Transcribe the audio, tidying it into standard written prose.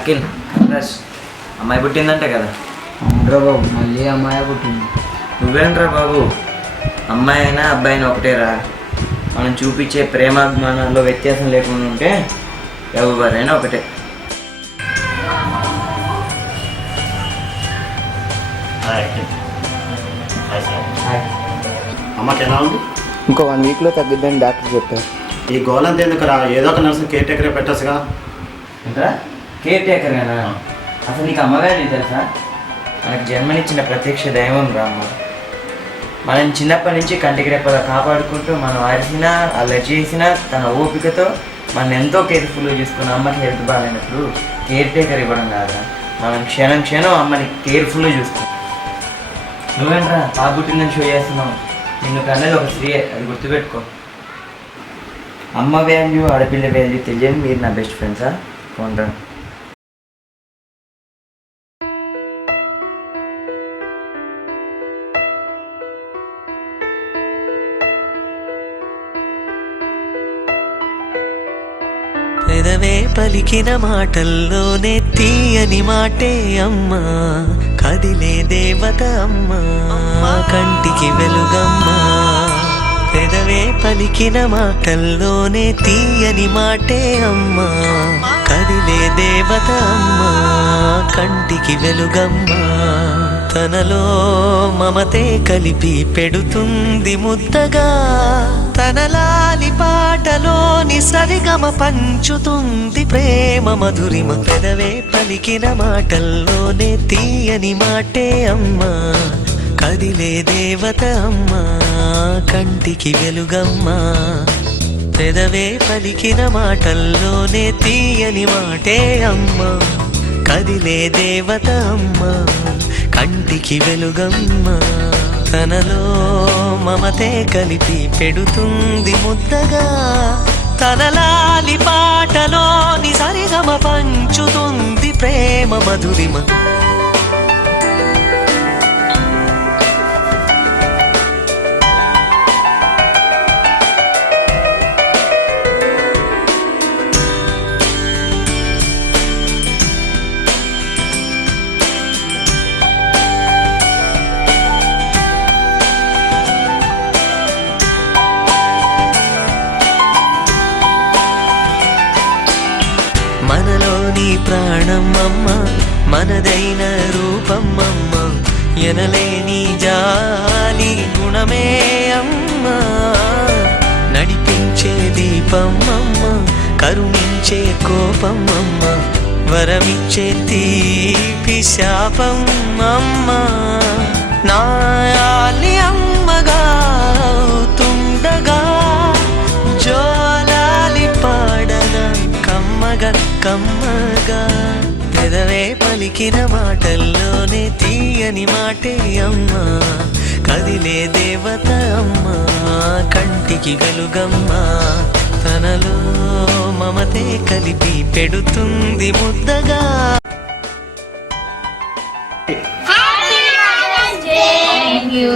Akhil congrats, అమ్మాయి పుట్టిందంటే కదా. అవునరా బాబు, మళ్ళీ అమ్మాయి పుట్టింది. నువ్వేంట్రా బాబు, అమ్మాయి అయినా అబ్బాయి అయినా ఒకటేరా. మనం చూపించే ప్రేమాభిమానాల్లో వ్యత్యాసం లేకుండా ఉంటే ఎవరైనా ఒకటే. అమ్మకి ఎలా ఉంది? ఇంకో 1 వీక్లో తగ్గిద్దని డాక్టర్ చెప్పారు. ఈ గోలంతా ఎందుకురా, ఏదో ఒక నర్సు కేర్ టేకరే పెట్టచ్చుగా. ఏంట్రా కేర్ టేకర్ కదా? అసలు నీకు అమ్మగారి తెలుసా? మనకు జన్మనిచ్చిన ప్రత్యక్ష దైవం రా అమ్మ. మనం చిన్నప్పటి నుంచి కంటికి రెప్పలా కాపాడుకుంటూ మనం అరిసినా అలా చేసినా తన ఓపికతో మనం ఎంతో కేర్ఫుల్గా చూసుకున్న అమ్మకి హెల్త్ బాగాలేనప్పుడు కేర్ టేకర్ ఇవ్వడం కాదురా, మనం క్షణం క్షణం అమ్మని కేర్ఫుల్గా చూసుకుంటాం. నువ్వేంట్రా పాప పుట్టిందని షో చేస్తున్నావు? నిన్ను కన్నది ఒక స్త్రీయే, అది గుర్తుపెట్టుకో. అమ్మ వాల్యూ ఆడపిల్ల వాల్యూ తెలియదు మీరు నా బెస్ట్ ఫ్రెండ్సా? కొంటా. పెదవే పలికిన మాటల్లోనే తీయని మాటే అమ్మా, కదిలే దేవత అమ్మా, కంటికి వెలుగమ్మా. పెదవే పలికిన మాటల్లోనే తీయని మాటే అమ్మా, కదిలే దేవత అమ్మా, కంటికి వెలుగమ్మా. తనలో మమతే కలిపి పెడుతుంది ముద్దగా, తనలాలి పాటలోని సరిగమ పంచుతుంది ప్రేమ మధురిమ. పెదవే పలికిన మాటల్లోనే తీయని మాటే అమ్మా, కదిలే దేవత అమ్మా, కంటికి వెలుగమ్మా. పెదవే పలికిన మాటల్లోనే తీయని మాటే అమ్మా, కదిలే దేవత అమ్మా, కంటికి వెలుగమ్మా. తనలో మమతే కలిపి పెడుతుంది ముద్దగా, తనలాలి పాటలోని సరిగమ పంచుతుంది ప్రేమ మధురిమ. మనలోని ప్రాణం అమ్మ, మనదైన రూపం అమ్మ, ఎనలేని జాలి గుణమే అమ్మ. నడిపించే దీపం అమ్మ, కరుణించే కోపం అమ్మ, వరమిచ్చే తీపి శాపం అమ్మ. నాయాలి అమ్మగా అవుతుండగా, జోలాలి పాడన కమ్మగా కమ్మగా. పెదవే పలికిన మాటల్లోనే తీయని మాటే అమ్మా, కదిలే దేవత అమ్మా, కంటికి వెలుగమ్మా. తనలో మమతే కలిపి పెడుతుంది ముద్దగా. Happy Mother's Day! Thank you.